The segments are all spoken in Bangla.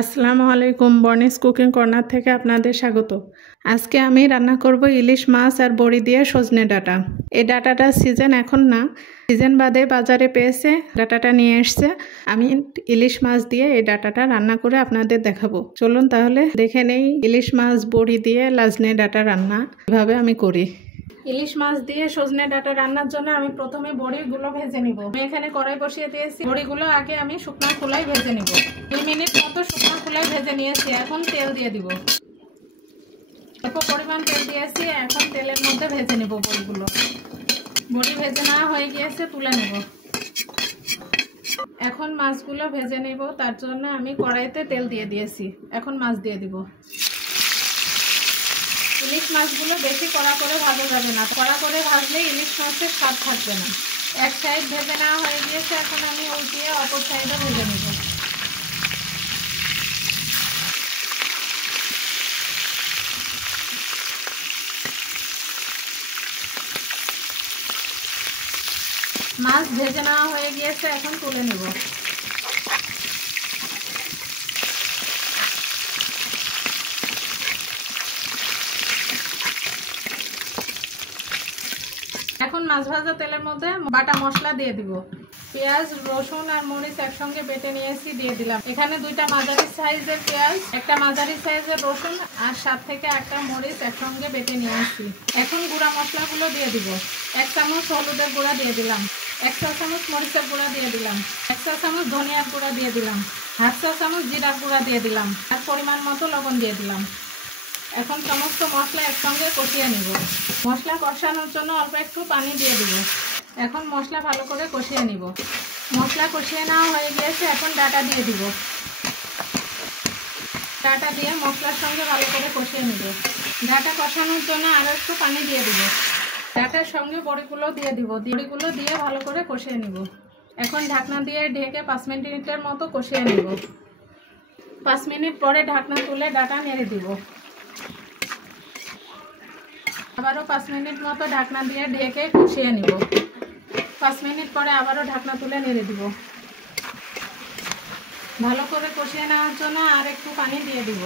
আসসালামু আলাইকুম, বর্নিস কুকিং কর্নার থেকে আপনাদের স্বাগত। আজকে আমি রান্না করব ইলিশ মাছ আর বড়ি দিয়ে সজনে ডাঁটা। এই ডাঁটাটার সিজন এখন না, সিজন বাদে বাজারে পেয়েছে, ডাঁটাটা নিয়ে এসছে। আমি ইলিশ মাছ দিয়ে এই ডাঁটাটা রান্না করে আপনাদের দেখাবো। চলুন তাহলে দেখে নেই ইলিশ মাছ বড়ি দিয়ে লাজনে ডাঁটা রান্না কিভাবে আমি করি। ইলিশ মাছ দিয়ে সজনে ডাঁটা রান্নার জন্য আমি প্রথমে বড়িগুলো ভেজে নিব। আমি এখানে কড়াই বসিয়ে দিয়েছি। বড়িগুলো আগে আমি শুকনো খোলায় ভেজে নিব। 2 মিনিট মতো শুকনো খোলায় ভেজে নিয়েছি। এখন তেল দিয়ে দিব। অল্প পরিমাণ তেল দিয়েছি। এখন তেলের মধ্যে ভেজে নিব বড়িগুলো। বড়ি ভেজে নেওয়া হয়ে গিয়েছে, তুলে নেব। এখন মাছগুলো ভেজে নেব, তার জন্য আমি কড়াইতে তেল দিয়ে দিয়েছি। এখন মাছ দিয়ে দিব। ইলিশ মাছগুলো বেশি কড়া করে ভাজা যাবে না, কড়া করে ভাজলে ইলিশ মাছের স্বাদ থাকবে না। এক সাইড ভেজে নেওয়া হয়ে গিয়েছে, এখন আমি উল্টিয়ে অপর সাইডে ভেজে নেব। মাছ ভেজে নেওয়া হয়ে গিয়েছে, এখন তুলে নেব। এখন মাছ ভাজা তেলের মধ্যে বাটা মশলা দিয়ে দিব। পেঁয়াজ, রসুন আর মরিচ একসঙ্গে বেটে নিয়েছি, দিয়ে দিলাম। এখানে 2টা মাঝারি সাইজের পেঁয়াজ, একটা মাঝারি সাইজের রসুন আর 7 থেকে 8টা মরিচ একসঙ্গে বেটে নিয়েছি। এখন গুঁড়া মশলাগুলো দিয়ে দিব। 1 চামচ হলুদের গুঁড়া দিয়ে দিলাম, 1 চা চামচ মরিচের গুঁড়া দিয়ে দিলাম, 1 চা চামচ ধনিয়ার গুঁড়া দিয়ে দিলাম, 1/2 চা চামচ জিরার গুঁড়া দিয়ে দিলাম আর পরিমাণ মতো লবণ দিয়ে দিলাম। এখন সমস্ত মশলা একসঙ্গে কষিয়ে নিব। মশলা কষানোর জন্য অল্প একটু পানি দিয়ে দিব। এখন মশলা ভালো করে কষিয়ে নিব। মশলা কষিয়ে নেওয়া হয়ে গিয়েছে, এখন ডাঁটা দিয়ে দিব। ডাঁটা দিয়ে মশলার সঙ্গে ভালো করে কষিয়ে নিব। ডাঁটা কষানোর জন্য আরও একটু পানি দিয়ে দিব। ডাঁটার সঙ্গে বড়িগুলো দিয়ে দিব। বড়িগুলো দিয়ে ভালো করে কষিয়ে নিব। এখন ঢাকনা দিয়ে ঢেকে 5 মিনিটের মতো কষিয়ে নিব। 5 মিনিট পরে ঢাকনা তুলে ডাঁটা নেড়ে দিব। আবারও 5 মিনিট মতো ঢাকনা দিয়ে ঢেকে কষিয়ে নিব। 5 মিনিট পরে আবারও ঢাকনা তুলে নেড়ে দিব। ভালো করে কষিয়ে নেওয়ার জন্য আর একটু পানি দিয়ে দিব।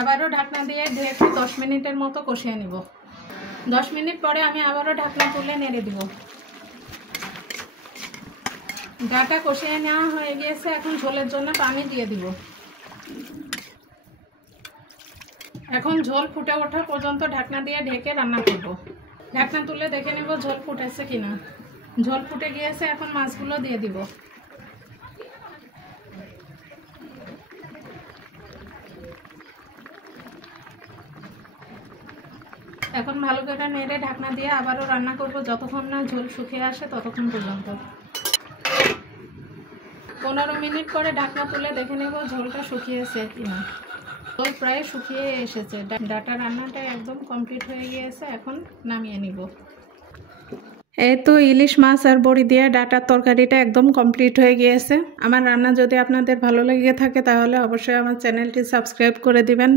আবারও ঢাকনা দিয়ে ঢেকে 10 মিনিটের মতো কষিয়ে নিব। 10 মিনিট পরে আমি আবারও ঢাকনা তুলে নেড়ে দিব। ডাঁটা কষিয়ে নেওয়া হয়ে গিয়েছে, এখন ঝোলের জন্য পানি দিয়ে দিব। এখন ঝোল ফুটে ওঠা পর্যন্ত ঢাকনা দিয়ে ঢেকে রান্না করব। ঢাকনা তুলে দেখে নেব ঝোল ফুটেছে কিনা। ঝোল ফুটে গিয়েছে, এখন মাছগুলো দিয়ে দিব। এখন ভালো করে নেড়ে ঢাকনা দিয়ে আবারও রান্না করব, যতক্ষণ না ঝোল শুকিয়ে আসে ততক্ষণ পর্যন্ত। 15 মিনিট পরে ঢাকনা তুলে দেখে নেব ঝোলটা শুকিয়েছে কিনা। ঝোল প্রায় শুকিয়ে এসেছে। ডাঁটা রান্নাটা একদম কমপ্লিট হয়ে গিয়েছে, এখন নামিয়ে নিব। এই তো ইলিশ মাছ আর বড়ি দিয়ে ডাঁটার তরকারিটা একদম কমপ্লিট হয়ে গিয়েছে। আমার রান্না যদি আপনাদের ভালো লেগে থাকে তাহলে অবশ্যই আমার চ্যানেলটি সাবস্ক্রাইব করে দিবেন,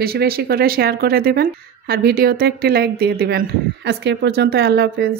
বেশি বেশি করে শেয়ার করে দিবেন আর ভিডিওতে একটি লাইক দিয়ে দিবেন। আজকে এ পর্যন্ত, আল্লাহ হাফেজ।